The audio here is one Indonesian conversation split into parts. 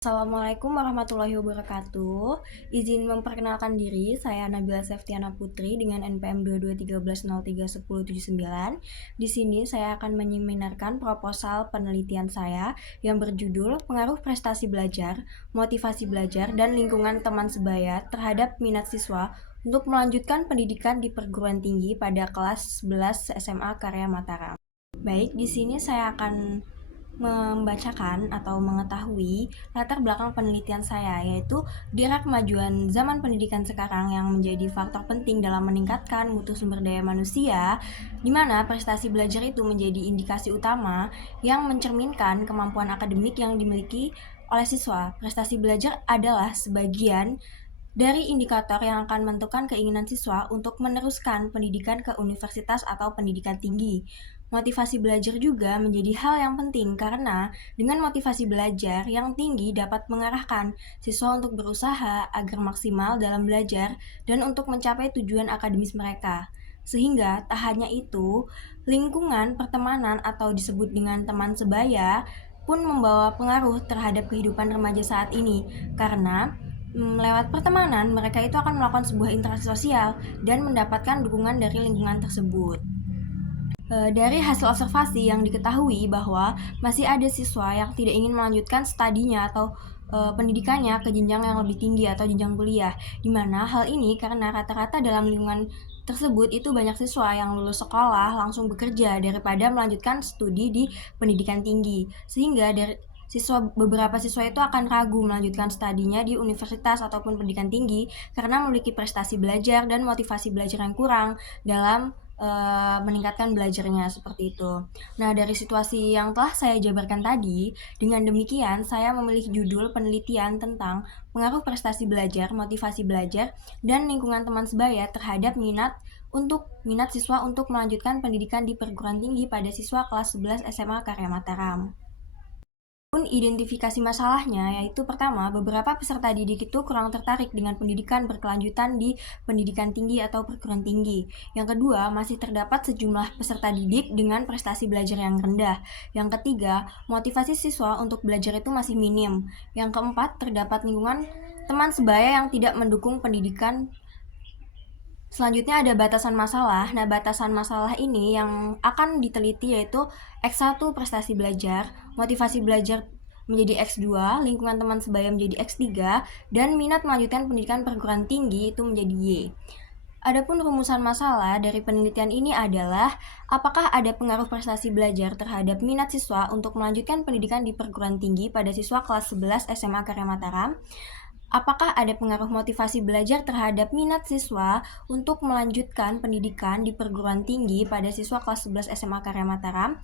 Assalamualaikum warahmatullahi wabarakatuh. Izin memperkenalkan diri, saya Nabila Septiana Putri dengan NPM 2213031079. Di sini saya akan menyeminarkan proposal penelitian saya yang berjudul Pengaruh Prestasi Belajar, Motivasi Belajar, dan Lingkungan Teman Sebaya terhadap minat siswa untuk melanjutkan pendidikan di perguruan tinggi pada kelas 11 SMA Karya Mataram. Baik, di sini saya akan membacakan atau mengetahui latar belakang penelitian saya, yaitu direct kemajuan zaman pendidikan sekarang yang menjadi faktor penting dalam meningkatkan mutu sumber daya manusia, di mana prestasi belajar itu menjadi indikasi utama yang mencerminkan kemampuan akademik yang dimiliki oleh siswa. Prestasi belajar adalah sebagian dari indikator yang akan menentukan keinginan siswa untuk meneruskan pendidikan ke universitas atau pendidikan tinggi. Motivasi belajar juga menjadi hal yang penting karena dengan motivasi belajar yang tinggi dapat mengarahkan siswa untuk berusaha agar maksimal dalam belajar dan untuk mencapai tujuan akademis mereka. Sehingga tak hanya itu, lingkungan pertemanan atau disebut dengan teman sebaya pun membawa pengaruh terhadap kehidupan remaja saat ini karena lewat pertemanan mereka itu akan melakukan sebuah interaksi sosial dan mendapatkan dukungan dari lingkungan tersebut. Dari hasil observasi yang diketahui bahwa masih ada siswa yang tidak ingin melanjutkan studinya atau pendidikannya ke jenjang yang lebih tinggi atau jenjang kuliah, di mana hal ini karena rata-rata dalam lingkungan tersebut itu banyak siswa yang lulus sekolah langsung bekerja daripada melanjutkan studi di pendidikan tinggi, sehingga beberapa siswa itu akan ragu melanjutkan studinya di universitas ataupun pendidikan tinggi karena memiliki prestasi belajar dan motivasi belajar yang kurang dalam meningkatkan belajarnya seperti itu. Nah, dari situasi yang telah saya jabarkan tadi, dengan demikian saya memilih judul penelitian tentang pengaruh prestasi belajar, motivasi belajar, dan lingkungan teman sebaya terhadap minat siswa untuk melanjutkan pendidikan di perguruan tinggi pada siswa kelas 11 SMA Karya Mataram. Identifikasi masalahnya, yaitu pertama, beberapa peserta didik itu kurang tertarik dengan pendidikan berkelanjutan di pendidikan tinggi atau perguruan tinggi. Yang kedua, masih terdapat sejumlah peserta didik dengan prestasi belajar yang rendah. Yang ketiga, motivasi siswa untuk belajar itu masih minim. Yang keempat, terdapat lingkungan teman sebaya yang tidak mendukung pendidikan. Selanjutnya ada batasan masalah. Nah, batasan masalah ini yang akan diteliti yaitu X1 prestasi belajar, motivasi belajar menjadi X2, lingkungan teman sebaya menjadi X3, dan minat melanjutkan pendidikan perguruan tinggi itu menjadi Y. Adapun rumusan masalah dari penelitian ini adalah apakah ada pengaruh prestasi belajar terhadap minat siswa untuk melanjutkan pendidikan di perguruan tinggi pada siswa kelas 11 SMA Karya Mataram. Apakah ada pengaruh motivasi belajar terhadap minat siswa untuk melanjutkan pendidikan di perguruan tinggi pada siswa kelas 11 SMA Karya Mataram?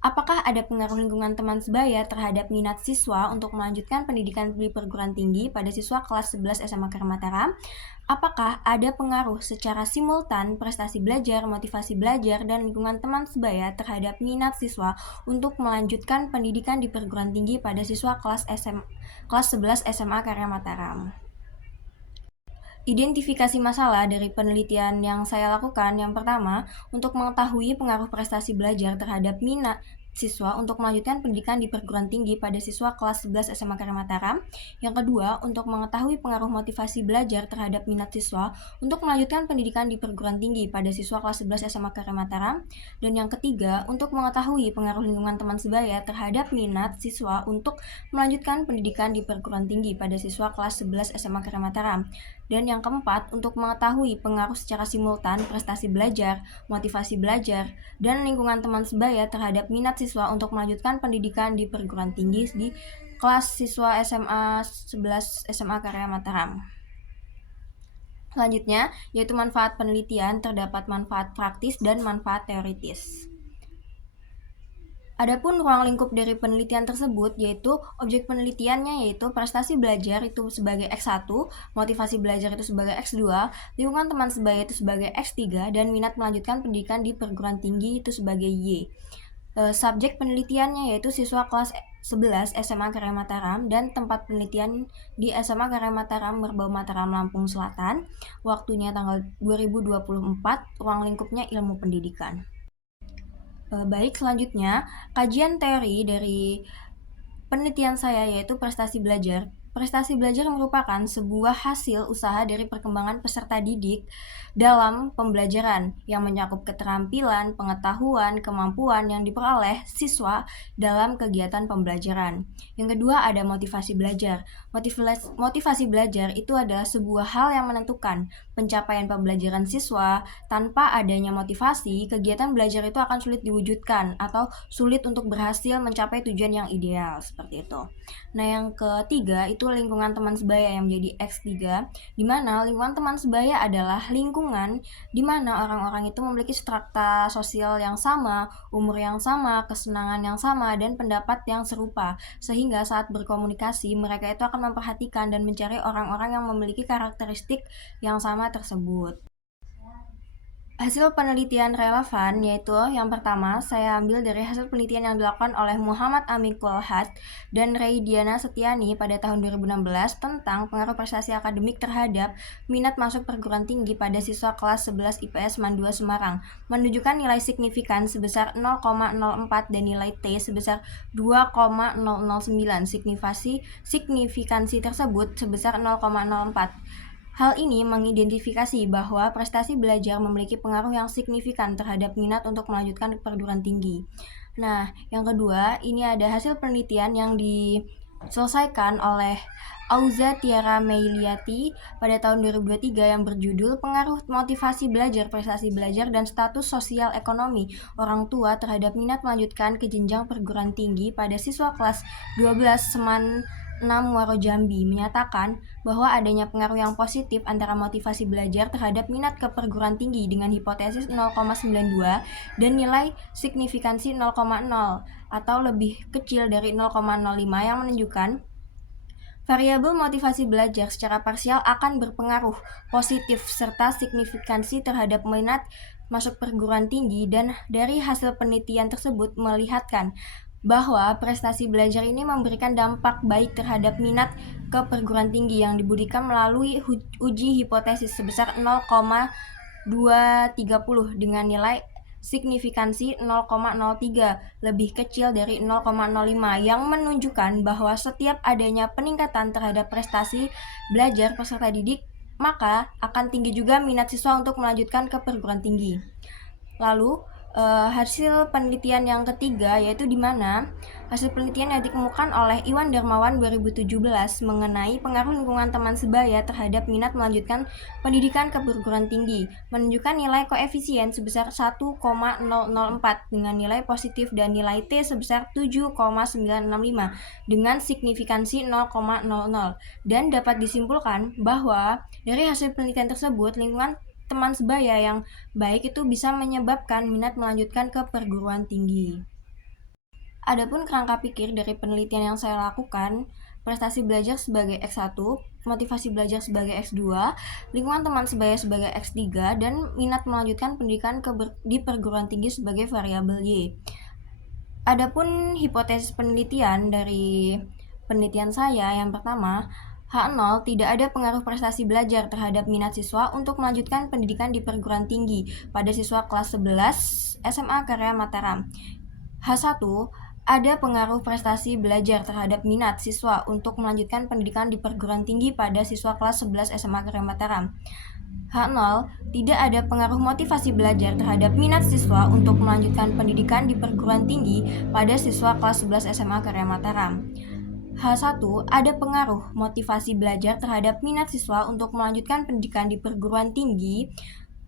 Apakah ada pengaruh lingkungan teman sebaya terhadap minat siswa untuk melanjutkan pendidikan di perguruan tinggi pada siswa kelas 11 SMA Karya Mataram? Apakah ada pengaruh secara simultan prestasi belajar, motivasi belajar, dan lingkungan teman sebaya terhadap minat siswa untuk melanjutkan pendidikan di perguruan tinggi pada siswa kelas 11 SMA Karya Mataram? Identifikasi masalah dari penelitian yang saya lakukan, yang pertama, untuk mengetahui pengaruh prestasi belajar terhadap minat siswa untuk melanjutkan pendidikan di perguruan tinggi pada siswa kelas 11 SMA Karya Mataram. Yang kedua, untuk mengetahui pengaruh motivasi belajar terhadap minat siswa untuk melanjutkan pendidikan di perguruan tinggi pada siswa kelas 11 SMA Karya Mataram. Dan yang ketiga, untuk mengetahui pengaruh lingkungan teman sebaya terhadap minat siswa untuk melanjutkan pendidikan di perguruan tinggi pada siswa kelas 11 SMA Karya Mataram. Dan yang keempat, untuk mengetahui pengaruh secara simultan prestasi belajar, motivasi belajar, dan lingkungan teman sebaya terhadap minat siswa untuk melanjutkan pendidikan di perguruan tinggi di kelas siswa SMA 11 SMA Karya Mataram. Selanjutnya, yaitu manfaat penelitian, terdapat manfaat praktis dan manfaat teoritis. Adapun ruang lingkup dari penelitian tersebut yaitu objek penelitiannya yaitu prestasi belajar itu sebagai X1, motivasi belajar itu sebagai X2, lingkungan teman sebaya itu sebagai X3, dan minat melanjutkan pendidikan di perguruan tinggi itu sebagai Y. Subjek penelitiannya yaitu siswa kelas 11 SMA Karya Mataram dan tempat penelitian di SMA Karya Mataram Merbau Mataram Lampung Selatan. Waktunya tanggal 2024, ruang lingkupnya ilmu pendidikan. Baik, selanjutnya kajian teori dari penelitian saya yaitu prestasi belajar. Prestasi belajar merupakan sebuah hasil usaha dari perkembangan peserta didik dalam pembelajaran yang mencakup keterampilan, pengetahuan, kemampuan yang diperoleh siswa dalam kegiatan pembelajaran. Yang kedua ada motivasi belajar. Motivasi belajar itu adalah sebuah hal yang menentukan pencapaian pembelajaran siswa. Tanpa adanya motivasi, kegiatan belajar itu akan sulit diwujudkan atau sulit untuk berhasil mencapai tujuan yang ideal, seperti itu. Nah, yang ketiga itu lingkungan teman sebaya yang menjadi X3, di mana lingkungan teman sebaya adalah lingkungan di mana orang-orang itu memiliki strata sosial yang sama, umur yang sama, kesenangan yang sama, dan pendapat yang serupa, sehingga saat berkomunikasi mereka itu akan memperhatikan dan mencari orang-orang yang memiliki karakteristik yang sama tersebut. Hasil penelitian relevan yaitu yang pertama saya ambil dari hasil penelitian yang dilakukan oleh Muhammad Amin Kulhat dan Ray Diana Setiani pada tahun 2016 tentang pengaruh prestasi akademik terhadap minat masuk perguruan tinggi pada siswa kelas 11 IPS MAN 2 Semarang, menunjukkan nilai signifikan sebesar 0,04 dan nilai T sebesar 2,009. Signifikansi tersebut sebesar 0,04. Hal ini mengidentifikasi bahwa prestasi belajar memiliki pengaruh yang signifikan terhadap minat untuk melanjutkan perguruan tinggi. Nah, yang kedua, ini ada hasil penelitian yang diselesaikan oleh Auza Tiara Meiliati pada tahun 2023 yang berjudul Pengaruh Motivasi Belajar, Prestasi Belajar, dan Status Sosial Ekonomi Orang Tua Terhadap Minat Melanjutkan ke Jenjang Perguruan Tinggi pada Siswa Kelas 12 Seman 6 Muaro Jambi, menyatakan bahwa adanya pengaruh yang positif antara motivasi belajar terhadap minat ke perguruan tinggi dengan hipotesis 0,92 dan nilai signifikansi 0,0 atau lebih kecil dari 0,05 yang menunjukkan variabel motivasi belajar secara parsial akan berpengaruh positif serta signifikansi terhadap minat masuk perguruan tinggi. Dan dari hasil penelitian tersebut melihatkan bahwa prestasi belajar ini memberikan dampak baik terhadap minat ke perguruan tinggi yang dibuktikan melalui uji hipotesis sebesar 0,230 dengan nilai signifikansi 0,03 lebih kecil dari 0,05 yang menunjukkan bahwa setiap adanya peningkatan terhadap prestasi belajar peserta didik maka akan tinggi juga minat siswa untuk melanjutkan ke perguruan tinggi. Lalu hasil penelitian yang ketiga yaitu di mana hasil penelitian yang dikemukakan oleh Iwan Darmawan 2017 mengenai pengaruh lingkungan teman sebaya terhadap minat melanjutkan pendidikan ke perguruan tinggi menunjukkan nilai koefisien sebesar 1,004 dengan nilai positif dan nilai T sebesar 7,965 dengan signifikansi 0,00 dan dapat disimpulkan bahwa dari hasil penelitian tersebut lingkungan teman sebaya yang baik itu bisa menyebabkan minat melanjutkan ke perguruan tinggi. Adapun kerangka pikir dari penelitian yang saya lakukan, prestasi belajar sebagai X1, motivasi belajar sebagai X2, lingkungan teman sebaya sebagai X3, dan minat melanjutkan pendidikan di perguruan tinggi sebagai variabel Y. Adapun hipotesis penelitian dari penelitian saya yang pertama, H0 tidak ada pengaruh prestasi belajar terhadap minat siswa untuk melanjutkan pendidikan di perguruan tinggi pada siswa kelas 11 SMA Karya Mataram. H1 ada pengaruh prestasi belajar terhadap minat siswa untuk melanjutkan pendidikan di perguruan tinggi pada siswa kelas 11 SMA Karya Mataram. H0 tidak ada pengaruh motivasi belajar terhadap minat siswa untuk melanjutkan pendidikan di perguruan tinggi pada siswa kelas 11 SMA Karya Mataram. H1 ada pengaruh motivasi belajar terhadap minat siswa untuk melanjutkan pendidikan di perguruan tinggi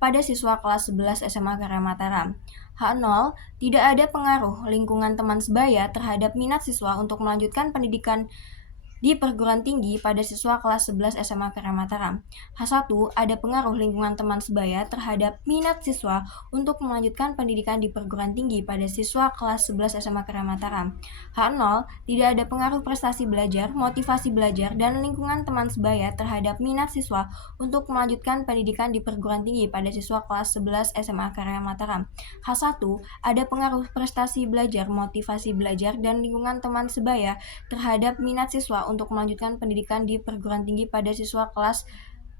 pada siswa kelas 11 SMA Karya Mataram. H0 tidak ada pengaruh lingkungan teman sebaya terhadap minat siswa untuk melanjutkan pendidikan di perguruan tinggi pada siswa kelas 11 SMA Karya Mataram. H1 ada pengaruh lingkungan teman sebaya terhadap minat siswa untuk melanjutkan pendidikan di perguruan tinggi pada siswa kelas 11 SMA Karya Mataram. H0 tidak ada pengaruh prestasi belajar, motivasi belajar, dan lingkungan teman sebaya terhadap minat siswa untuk melanjutkan pendidikan di perguruan tinggi pada siswa kelas 11 SMA Karya Mataram. H1 ada pengaruh prestasi belajar, motivasi belajar, dan lingkungan teman sebaya terhadap minat siswa untuk melanjutkan pendidikan di perguruan tinggi pada siswa kelas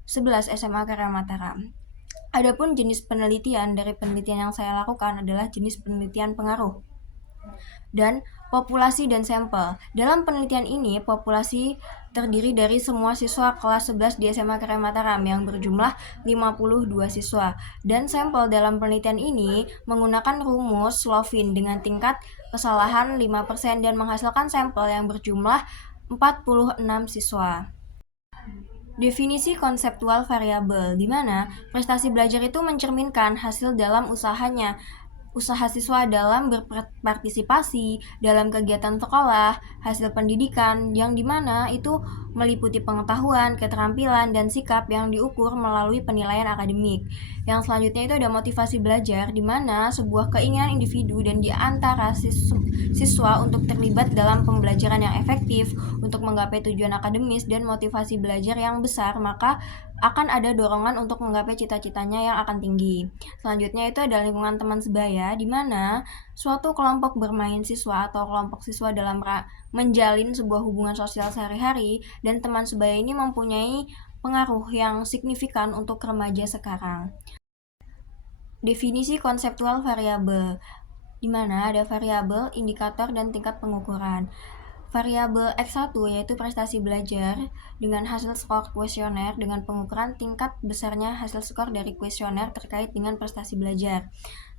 11 SMA Karya Mataram. Adapun jenis penelitian dari penelitian yang saya lakukan adalah jenis penelitian pengaruh. dan populasi dan sampel. Dalam penelitian ini, populasi terdiri dari semua siswa kelas 11 di SMA Karya Mataram yang berjumlah 52 siswa. Dan sampel dalam penelitian ini menggunakan rumus Slovin dengan tingkat kesalahan 5% dan menghasilkan sampel yang berjumlah 46 siswa. Definisi konseptual variabel, di mana prestasi belajar itu mencerminkan hasil dalam usaha siswa dalam berpartisipasi dalam kegiatan sekolah, hasil pendidikan yang dimana itu meliputi pengetahuan, keterampilan, dan sikap yang diukur melalui penilaian akademik. Yang selanjutnya itu ada motivasi belajar, di mana sebuah keinginan individu dan di antara siswa untuk terlibat dalam pembelajaran yang efektif untuk menggapai tujuan akademis dan motivasi belajar yang besar, maka akan ada dorongan untuk menggapai cita-citanya yang akan tinggi. Selanjutnya itu ada lingkungan teman sebaya, di mana suatu kelompok bermain siswa atau kelompok siswa dalam menjalin sebuah hubungan sosial sehari-hari, dan teman sebaya ini mempunyai pengaruh yang signifikan untuk remaja sekarang. Definisi konseptual variabel, di mana ada variabel, indikator, dan tingkat pengukuran. Variabel X1 yaitu prestasi belajar dengan hasil skor kuesioner dengan pengukuran tingkat besarnya hasil skor dari kuesioner terkait dengan prestasi belajar.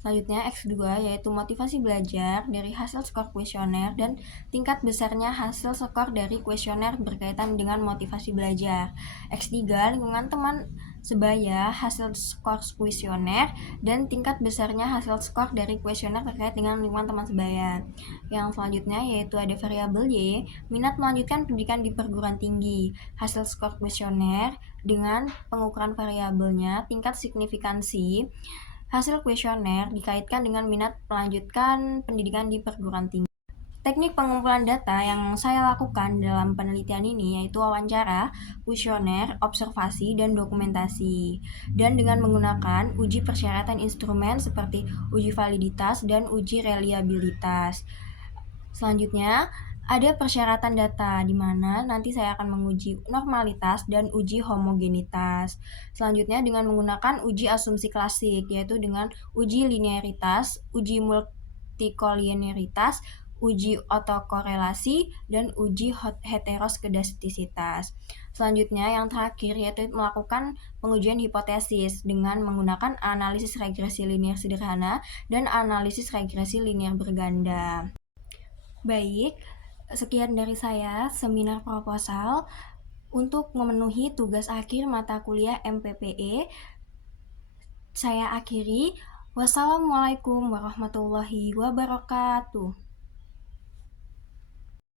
Selanjutnya X2 yaitu motivasi belajar dari hasil skor kuesioner dan tingkat besarnya hasil skor dari kuesioner berkaitan dengan motivasi belajar. X3 lingkungan teman sebaya hasil skor kuesioner dan tingkat besarnya hasil skor dari kuesioner terkait dengan lingkungan teman sebaya. Yang selanjutnya yaitu ada variabel Y, minat melanjutkan pendidikan di perguruan tinggi. Hasil skor kuesioner dengan pengukuran variabelnya tingkat signifikansi hasil kuesioner dikaitkan dengan minat melanjutkan pendidikan di perguruan tinggi. Teknik pengumpulan data yang saya lakukan dalam penelitian ini yaitu wawancara, kuesioner, observasi, dan dokumentasi. Dan dengan menggunakan uji persyaratan instrumen seperti uji validitas dan uji reliabilitas. Selanjutnya, ada persyaratan data di mana nanti saya akan menguji normalitas dan uji homogenitas. Selanjutnya dengan menggunakan uji asumsi klasik yaitu dengan uji linearitas, uji multikolinearitas, uji otokorelasi, dan uji heteroskedastisitas. Selanjutnya yang terakhir yaitu melakukan pengujian hipotesis dengan menggunakan analisis regresi linear sederhana dan analisis regresi linear berganda. Baik, sekian dari saya seminar proposal untuk memenuhi tugas akhir mata kuliah MPPE. Saya akhiri. Wassalamualaikum warahmatullahi wabarakatuh.